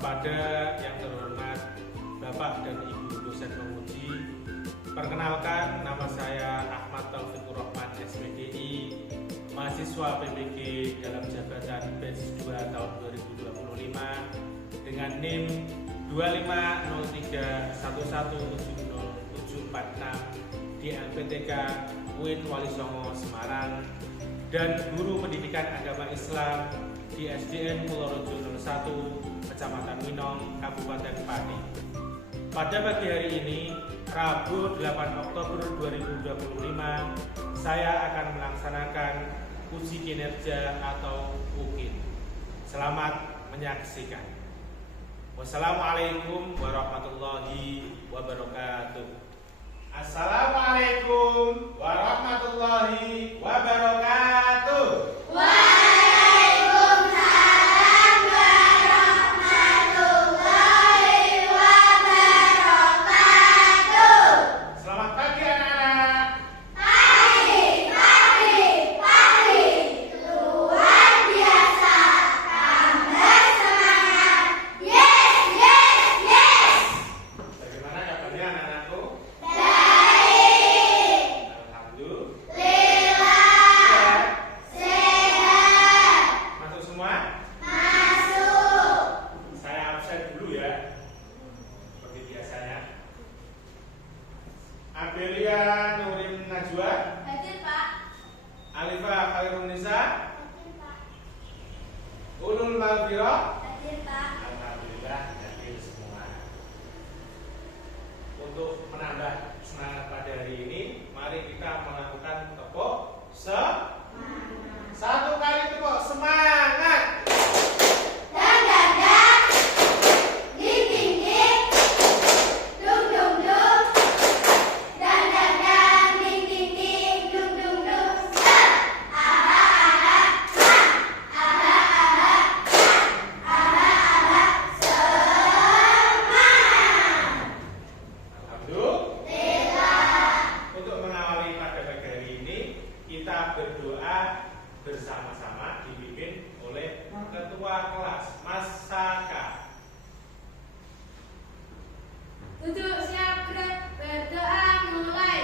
Kepada yang terhormat Bapak dan Ibu dosen penguji, perkenalkan, nama saya Ahmad Taufikur Rahman SPDI, mahasiswa PBG dalam jabatan batch 2 tahun 2025 dengan NIM 25031170746 di LPTK UIN Walisongo Semarang dan guru pendidikan agama Islam di SDN Purworejo 01 Kecamatan Winong, Kabupaten Pati. Pada pagi hari ini, Rabu 8 Oktober 2025, saya akan melaksanakan uji kinerja atau UKIN. Selamat menyaksikan. Wassalamualaikum warahmatullahi wabarakatuh. Assalamualaikum warahmatullahi wabarakatuh. Abelia Nurin Najwa. Hadir, Pak. Alifah Khairun Nisa. Hadir, Pak. Ulul Maghfirah. Hadir, Pak. Alhamdulillah hadir semua. Untuk menambah semangat pada hari ini, mari kita melakukan tepuk satu kali tepuk semangat. Kita berdoa bersama-sama dipimpin oleh Ketua Kelas Mas Saka. Duduk siap gerak, berdoa mulai.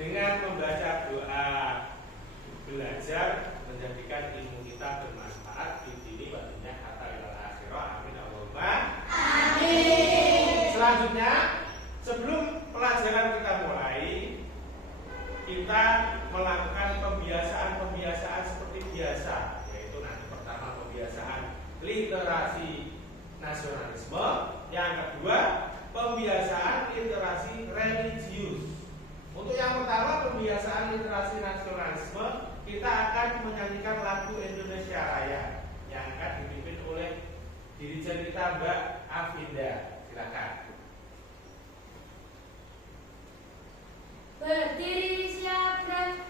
Dengan membaca doa belajar menjadikan ilmu kita bermanfaat di dini wa dunya hatta ilal akhirah. Amin Allahumma amin. Selanjutnya, sebelum pelajaran kita mulai, kita melakukan pembiasaan seperti biasa, yaitu nanti pertama pembiasaan literasi nasionalisme, yang kedua pembiasaan literasi religius. Untuk yang pertama, pembiasaan literasi nasionalisme, kita akan menyanyikan lagu Indonesia Raya yang akan dipimpin oleh dirijen kita Mbak Afinda. Silakan. Berdiri siap gerak.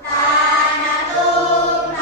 Tanah tung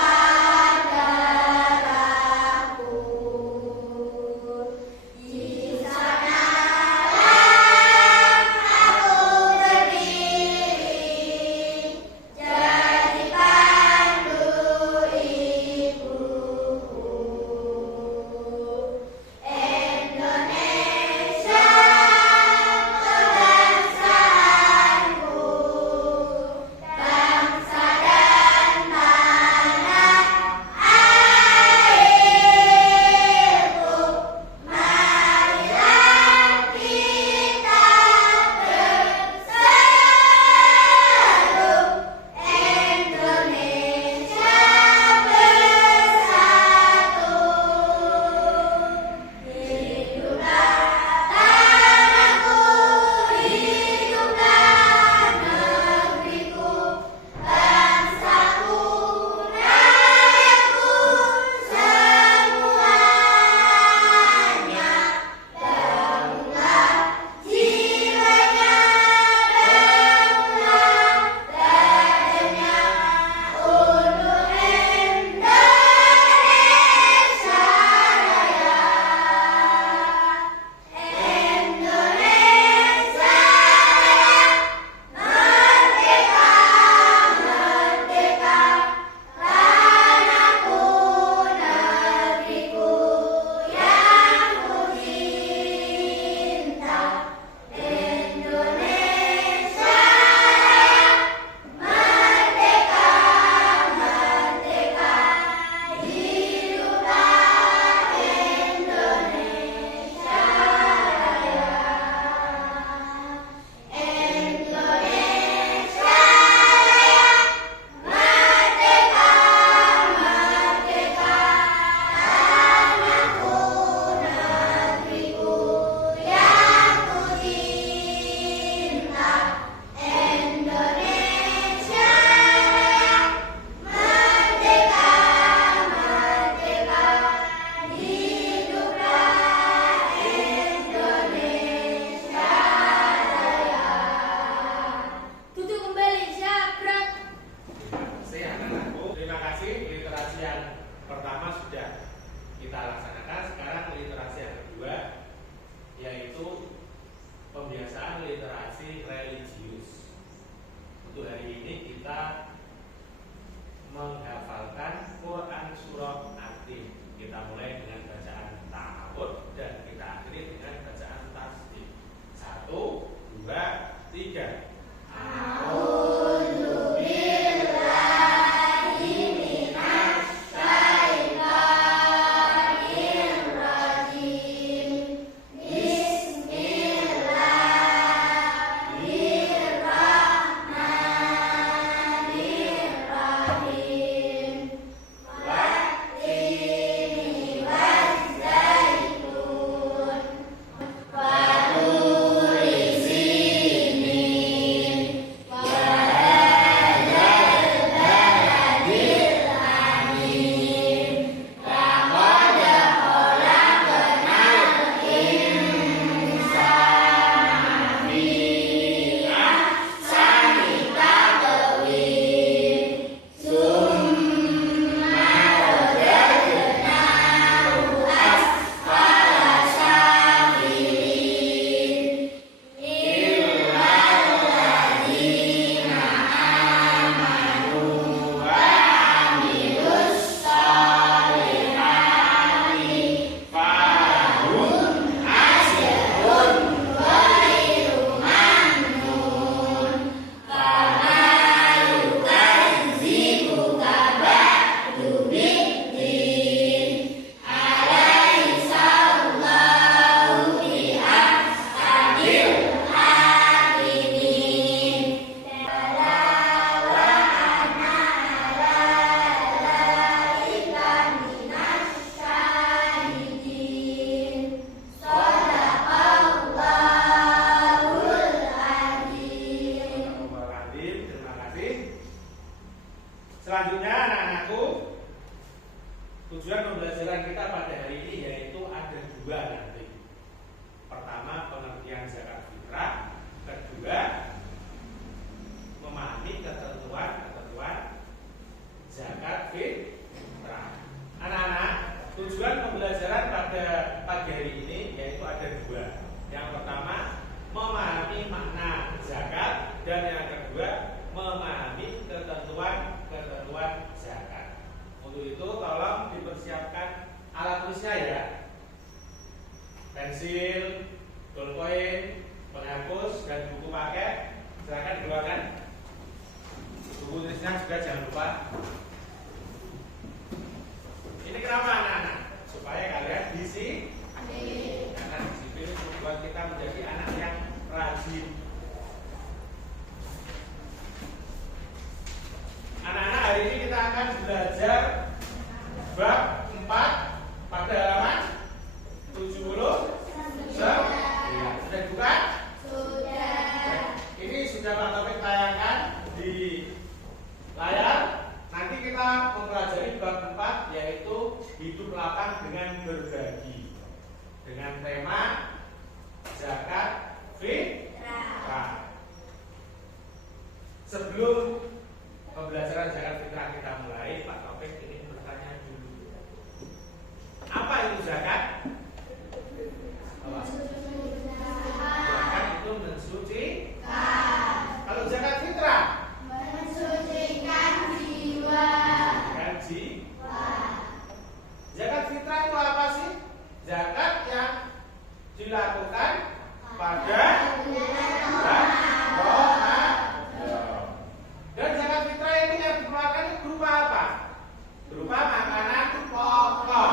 Selanjutnya anak-anakku, tujuan pembelajaran kita pada hari ini yaitu ada dua nanti. Pertama, pengertian zakat fitrah. Kedua, memahami ketentuan zakat fitrah. Anak-anak, tujuan pembelajaran pada pagi hari ini yaitu ada dua. Yang pertama, memahami makna zakat, dan yang kedua, memahami ketentuan zakat. Untuk itu tolong dipersiapkan alat tulisnya ya. Pensil, ballpoint, penghapus, dan buku paket. Silakan keluarkan. Buku tulisnya juga jangan lupa. Ini kenapa anak-anak? Supaya kalian disiplin. Karena disiplin membuat kita menjadi anak yang rajin. Anak-anak, hari ini kita akan belajar bab 4 pada halaman 70. Sudah buka? Sudah. Ini sudah Pak Taufik tayangkan di layar. Nanti kita mempelajari bab 4 yaitu hidup lapang dengan berbagi, dengan tema zakat fitrah. Sebelum pembelajaran zakat fitrah kita mulai, Pak Taufik ingin bertanya dulu. Apa itu zakat? Zakat itu mensucikan. Kalau zakat fitrah? Mensucikan jiwa. Zakat fitrah itu apa sih? Zakat yang dilakukan pada Ramadan. Dan zakat fitrah ini yang dikeluarkan itu berupa apa? Berupa makanan pokok.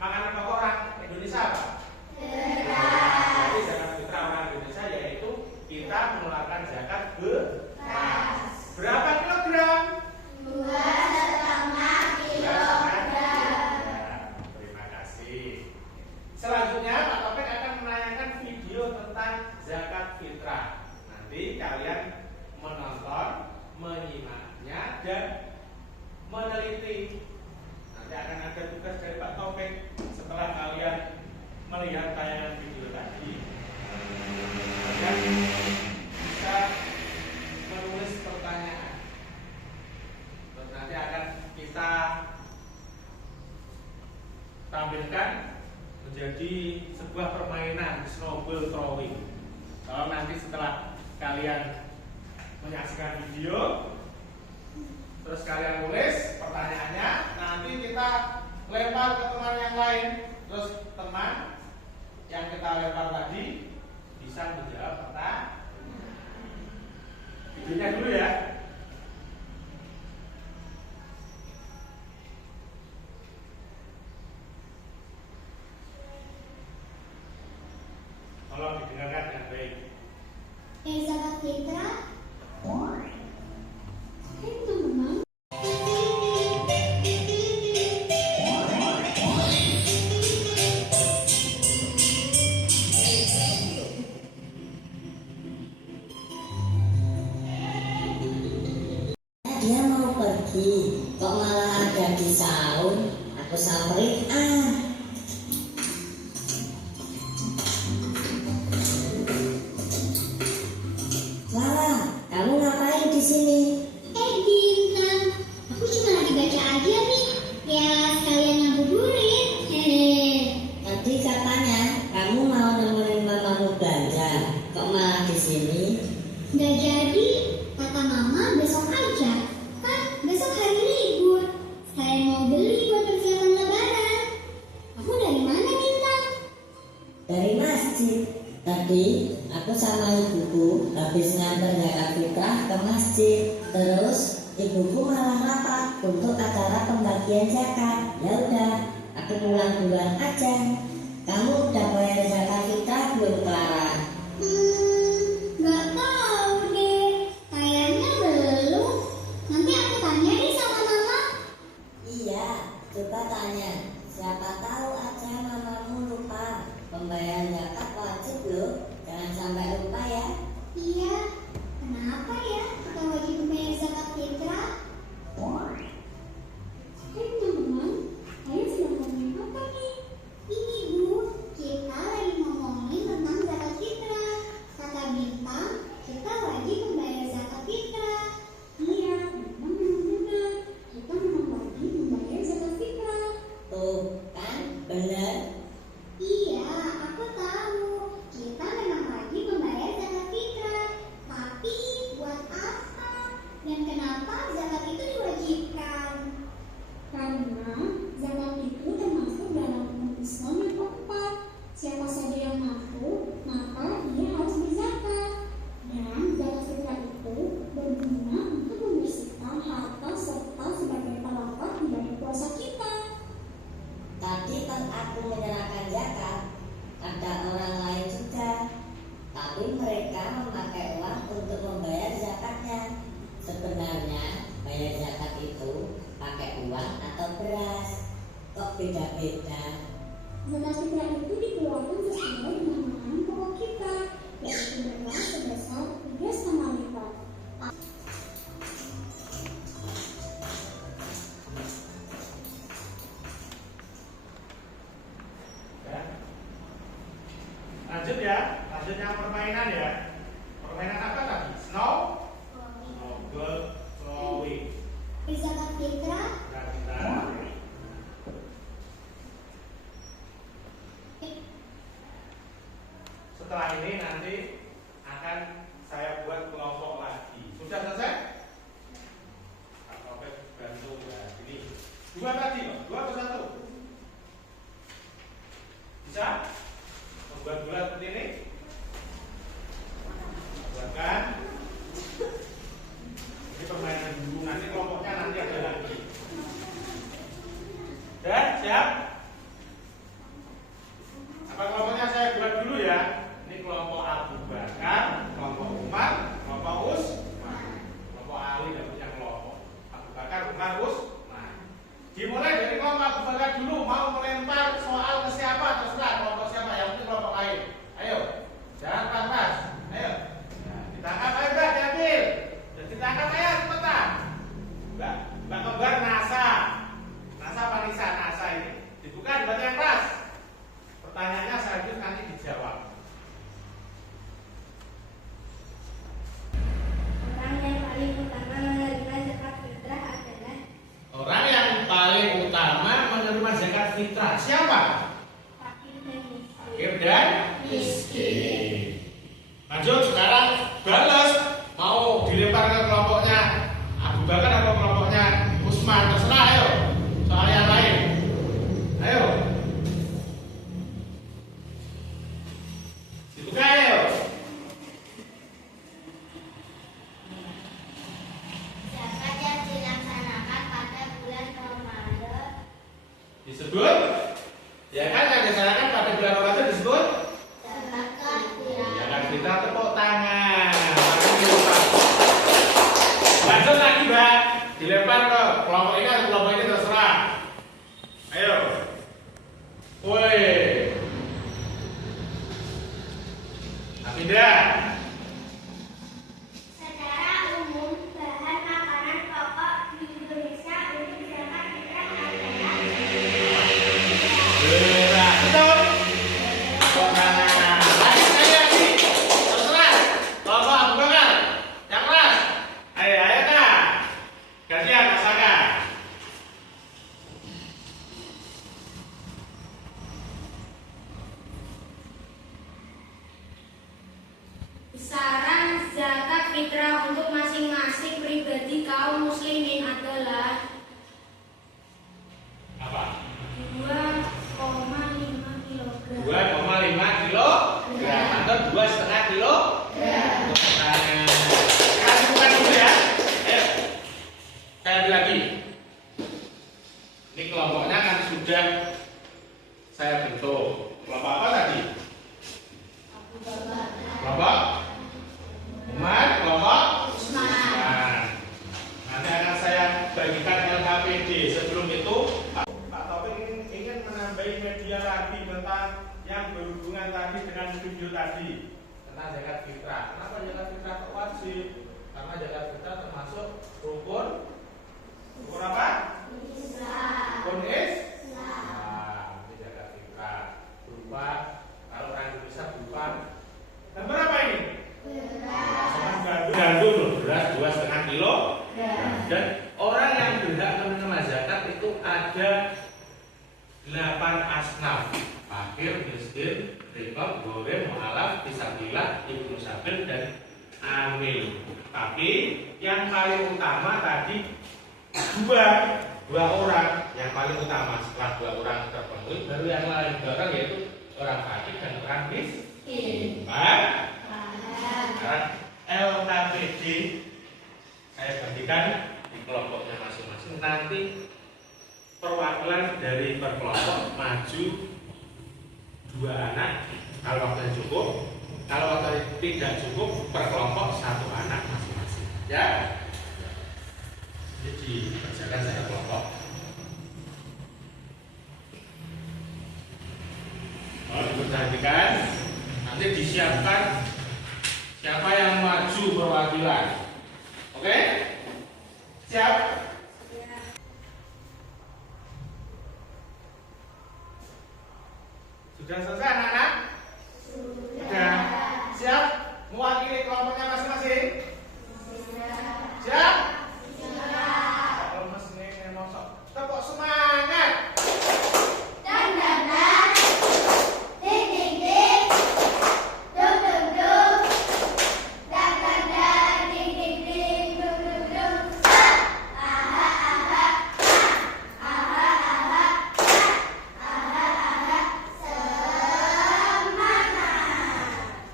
Makanan pokok orang Indonesia apa? Jadi zakat fitrah orang Indonesia yaitu kita mengeluarkan zakat beras. Berapa kilogram? 2,5 kilogram. Terima kasih. Selanjutnya Pak Taufik akan menayangkan video tentang zakat fitrah. Nanti kalian menonton, menyimaknya, dan meneliti. Nanti akan ada tugas dari Pak Taufik setelah kalian melihat tayangan video tadi. Kalian bisa menulis pertanyaan. Terus nanti akan kita tampilkan menjadi sebuah permainan snowball throwing. Kalau nanti setelah kalian menyaksikan video, terus kalian tulis pertanyaannya, nanti kita lempar ke teman yang lain, terus teman yang kita lempar tadi bisa menjawab pertanyaan. Videonya dulu ya. Tolong didengarkan dengan baik. Zakat fitrah itu memang dia mau pergi, kok malah ada di saung. Aku samperin Lala, kamu ngapain di sini? Bintang, aku cuma lagi baca aja nih. Ya sekalian ngabuburit. Tadi katanya kamu mau nemenin mamamu belanja, kok malah di sini? Nggak jadi, kata mama besok aja. Kan besok hari libur. Saya mau beli buat persiapan lebaran. Kamu dari mana, Bintang? Dari masjid. Tadi aku sama ibuku habis nganter zakat fitrah ke masjid. Terus ibuku malah rapat untuk acara pembagian zakat. Ya udah, aku pulang duluan aja. Kamu udah bayar zakat fitrah belum, Clara? Nggak tahu deh. Kayaknya belum. Nanti aku tanya deh sama mama. Iya, coba tanya. Siapa tahu aja mamamu lupa. Pembayaran zakat wajib loh. Jangan sampai lupa ya. Iya. Kenapa ya kita wajib membayar zakat fitrah? Dan kenapa zakat itu diwajibkan? Karena zakat itu termasuk dalam hukum Islam yang keempat. Siapa saja yang mampu, maka dia harus berzakat. Dan zakat fitrah itu berguna untuk membersihkan harta serta sebagai pelopor dari puasa kita. Tadi pas aku menyerahkan zakat, ada orang lain juga, tapi mereka memakai uang untuk membayar zakatnya. Sebenarnya bayar zakat itu pakai uang atau beras, kok beda-beda? Zakat fitrah itu dikeluarkan sesuai dengan makanan pokok kita, yaitu beras sebesar 3,5 liter. Lanjut ya, lanjut yang permainan ya. Permainan apa tadi? Snow, snowball, throwing. Zakat fitrah Nah, kita setelah ini nanti akan saya buat kelompok lagi. Sudah selesai? Pak Taufik bantu ya. Ini dua tadi, Pak. Dua atau satu? Bisa? Membuat bulat seperti ini? Buatkan. Ini permainan dulu. Nanti kelompoknya nanti ada lagi. Dan siap? Apa kelompoknya saya buat dulu ya? Ini kelompok Abu Bakar, kelompok Umar, kelompok Usman. Kelompok Ali dan punya kelompok Abu Bakar, Umar, Usman. Dimulai dari kelompok Abu Bakar dulu. Mau melempar soal ke siapa terserah, kelompok siapa, yang penting kelompok lain. Ayo, jangan keras. Ayo, nah, ditangkap ayo Mbak, diambil. Dan ditangkap ayo cepetan. Mbak kembar NASA. NASA apa Nisa? NASA ini. Dibuka, dibaca yang keras. Pertanyaannya selanjutnya nanti dijawab. Orang yang paling utama menerima zakat fitrah adalah Orang yang paling utama menerima zakat fitrah siapa? fakir dan miskin. Fakir dan miskin. Lanjut sekarang balas, mau dilempar ke kelompoknya Abu Bakar atau kelompoknya Usman, terserah. Ayo, soal yang lain. Ayo. Dibuka ayo. Zakat yang dilaksanakan pada bulan Ramadan Disebut? Ya kan yang dilaksanakan pada bulan Ramadan disebut? zakat Ya kan kita tepuk tangan. Makasih, Pak. Lanjut lagi Mbak, dilempar ke kelompok ini atau kelompok ini terserah. Ayo. Woi. Aminda. Secara umum, bahan makanan pokok di Indonesia untuk zakat fitrah adalah Berat. Betul. Tepuk tangan. Lagi. Terserah. Kelompok Abu Bakar. Yang keras. Ayo Kak. Gantian masakan. Besaran zakat fitrah untuk masing-masing pribadi kaum muslimin adalah Apa? 2,5 kg. 2,5 kilogram atau 2,5 kilogram. Kita bukan dulu ya. Ayo. Saya ambil lagi. Ini kelompoknya kan sudah saya bentuk. Kelompok apa tadi? Kelompok Umar, kelompok Usman. Nanti akan saya bagikan LHPD. Sebelum itu Pak Taufik ingin menambahi media lagi tentang yang berhubungan tadi dengan video tadi tentang zakat fitrah. Kenapa zakat fitrah kok wajib? Karena zakat fitrah termasuk rukun apa? Rukun Islam. Ini zakat fitrah berupa, kalau orang Indonesia berupa dan berapa ini? Gandum beras 2,5 kilo. Dan orang yang berhak menerima zakat itu ada 8 asnaf: fakir, miskin, riqab, gorem, mu'alaf, fisabilillah, ibnu sabil, dan amil. Tapi yang paling utama tadi dua orang yang paling utama. Setelah dua orang terpenuhi, baru yang lain dua orang, yaitu orang fakir dan orang miskin. Sekarang LKPD saya bagikan di kelompoknya masing-masing. Nanti perwakilan dari per kelompok maju 2 anak kalau waktunya cukup. Kalau waktunya tidak cukup, per kelompok 1 anak masing-masing. Ya. Jadi dikerjakan secara kelompok. Kalau diperhatikan, nanti disiapkan siapa yang maju perwakilan. Oke? Siap? Sudah selesai anak-anak? Sudah. Siap? Mewakili kelompoknya masing-masing? Siap? Kalau mesinnya mosok, tepuk semangat.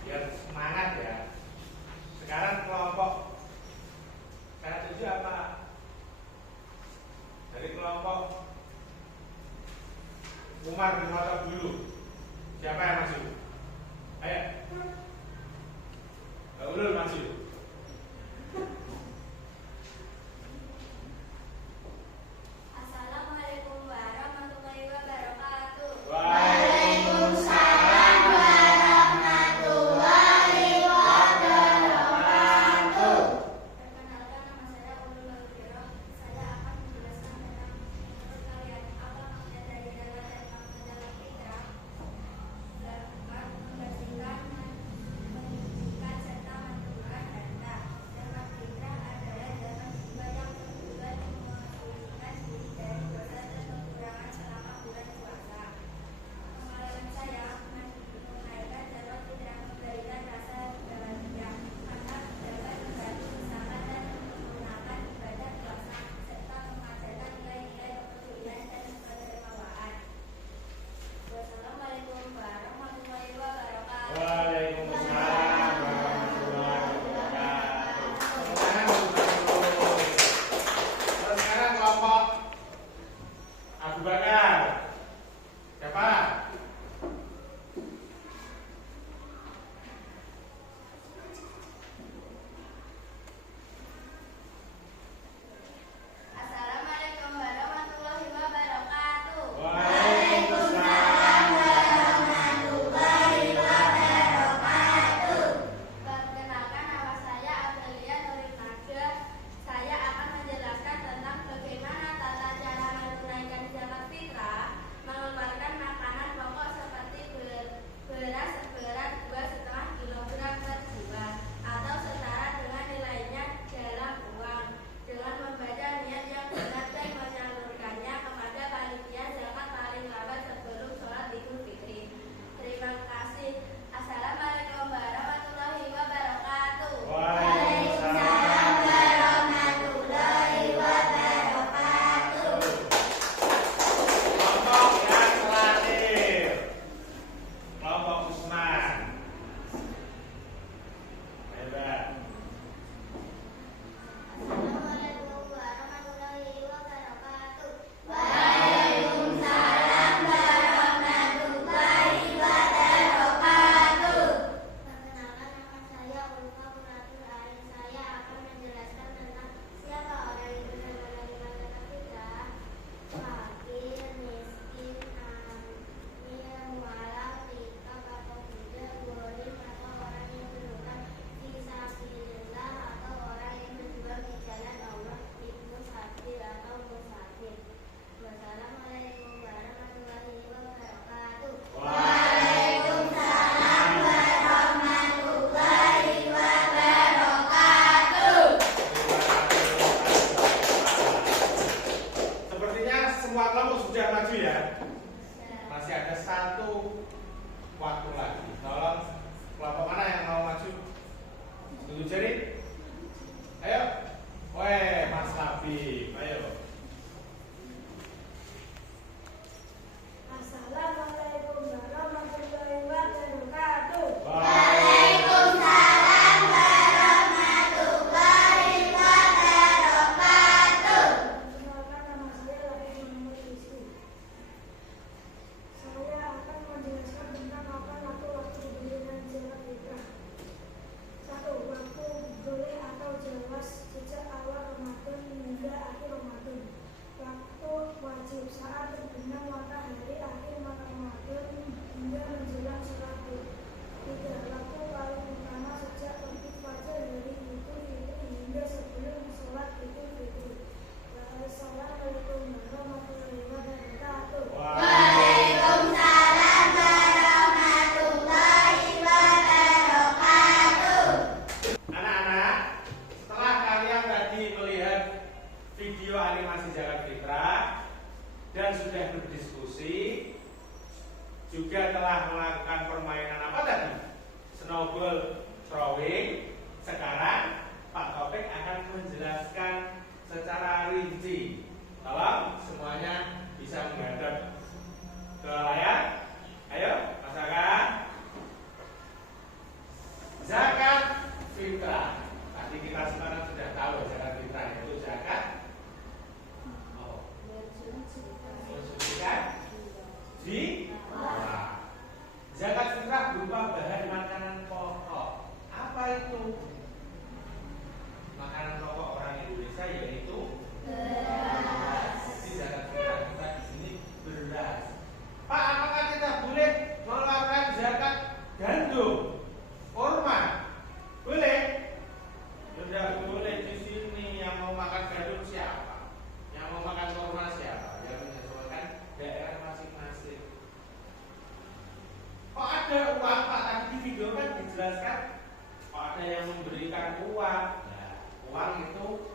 Biar semangat ya. Sekarang kelompok saya tuju apa? Dari kelompok Umar bin Khattab dulu. Siapa yang maju? Ayo. Mbak Ulul maju. Assalamualaikum warahmatullahi wabarakatuh. Waalaikumsalam warahmatullahi wabarakatuh. Perkenalkan, nama saya Ulul Bagiro. Saya akan menjelaskan tentang menurut kalian apa makna dari dalam dan makna dalam fitrah. Habib. Ayo. Assalamualaikum warahmatullahi wabarakatuh. Waalaikumsalam warahmatullahi wabarakatuh. Perkenalkan, nama saya Latif Muhammad Rizky. Saya akan menjelaskan tentang apa waktu berdirinya Zakat Fitrah. 1. Waktu boleh atau jelas sejak awal Ramadan hingga akhir Ramadan. Waktu wajib saat terbenam matahari akhir Ramadan hingga menjelang sholat Id. 3. Waktu paling utama sejak terbit fajar dari Idul Fitri hingga sebelum sholat Idul Fitri. Wassalamualaikum warahmatullahi wabarakatuh. Waalaikumsalam warahmatullahi wabarakatuh. Anak-anak, setelah kalian tadi melihat video animasi Zakat Fitrah dan sudah berdiskusi, juga telah melakukan permainan apa tadi? Snowball throwing. Sekarang Pak Taufik akan menjelaskan secara rinci. Tolong semuanya bisa menghadap ke layar. Ayo, masakan zakat fitrah. Tadi kita sekarang sudah tahu zakat fitrah itu zakat mensucikan jiwa. Zakat fitrah berupa bahan makanan pokok. Apa itu? Makanan pokok orang Indonesia yaitu beras. Jadi zakat fitrah kita di sini beras. Pak, apakah kita boleh mengeluarkan zakat gandum, kurma? Boleh? Tidak boleh di sini. Yang mau makan gandum siapa? Yang mau makan kurma siapa? Yang menyesuaikan daerah masing-masing. Kok ada uang, Pak? Tadi di video kan dijelaskan kok ada yang memberikan uang. Nah, uang itu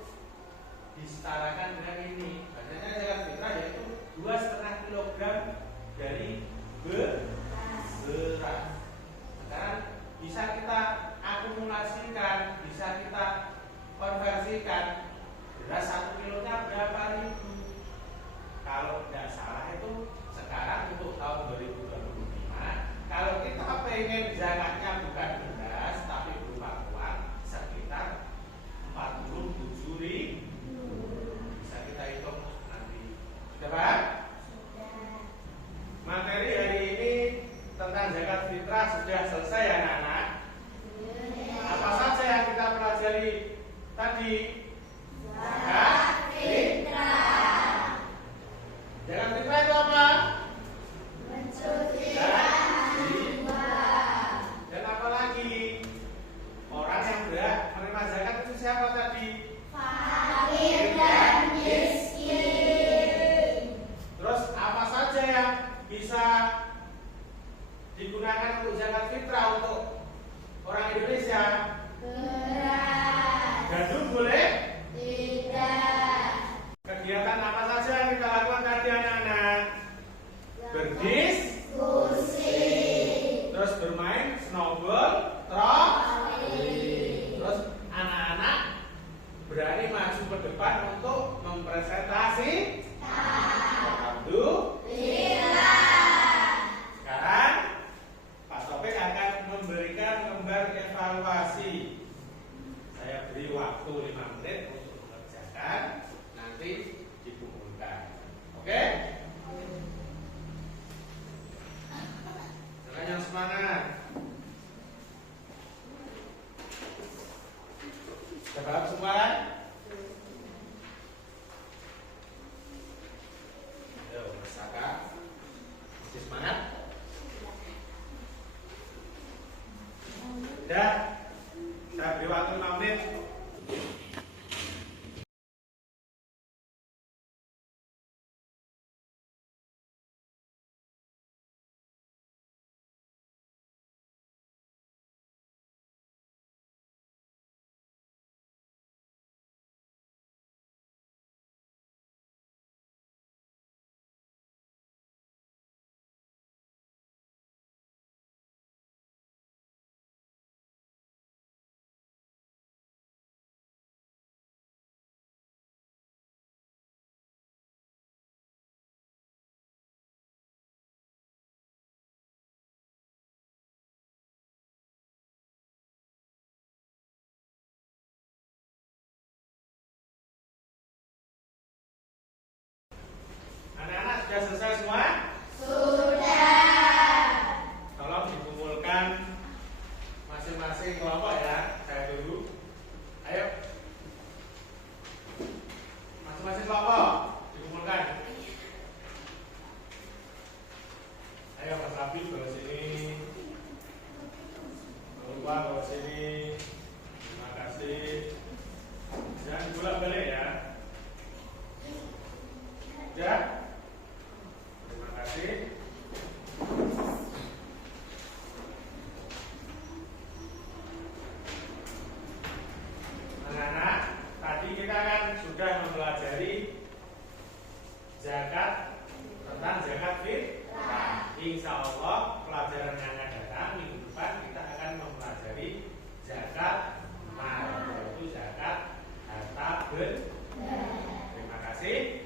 disetarakan dengan ini. Biasanya zakat fitrah yaitu 2,5 kilogram dari beras. Sekarang bisa kita akumulasikan, bisa kita konversikan. Beras 1 kilonya berapa ribu? Kalau tidak salah itu sekarang untuk tahun 2025, kalau kita pengen zakatnya bukan beras tapi berupa uang, sekitar 47.000. Bisa kita hitung nanti. Sudah paham? Materi hari ini tentang zakat fitrah sudah selesai ya anak-anak? Apa saja yang kita pelajari tadi? Zakat fitrah. Zakat fitrah itu apa? Mensucikan jiwa. Dan apa lagi? Orang yang berhak menerima zakat itu siapa tadi? Fakir dan miskin. Terus apa saja yang bisa digunakan untuk zakat fitrah untuk orang Indonesia? Beras. Gandum boleh? Tidak. Kegiatan apa saja yang kita lakukan tadi anak-anak? Berdiskusi. Terus bermain snowball, terus anak-anak berani maju ke depan untuk mempresentasi. Alhamdulillah. Sekarang Pak Taufik akan memberikan lembar evaluasi. Saya beri waktu 5 menit untuk mengerjakan, nanti dikumpulkan. Oke? Jangan yang semangat. Sudah paham semua kan? selesai semua? Tolong dikumpulkan masing-masing kelompok ya. Saya tunggu. Ayo. Masing-masing kelompok dikumpulkan. Ayo Mas Rabi bawa sini. Bawa sini. Terima kasih. Jangan bolak-balik ya. Ya. Terima kasih. Anak-anak, tadi kita kan sudah mempelajari zakat, tentang zakat fitrah. Insya Allah pelajaran yang akan datang minggu depan kita akan mempelajari zakat mal, yaitu zakat harta benda. Terima kasih.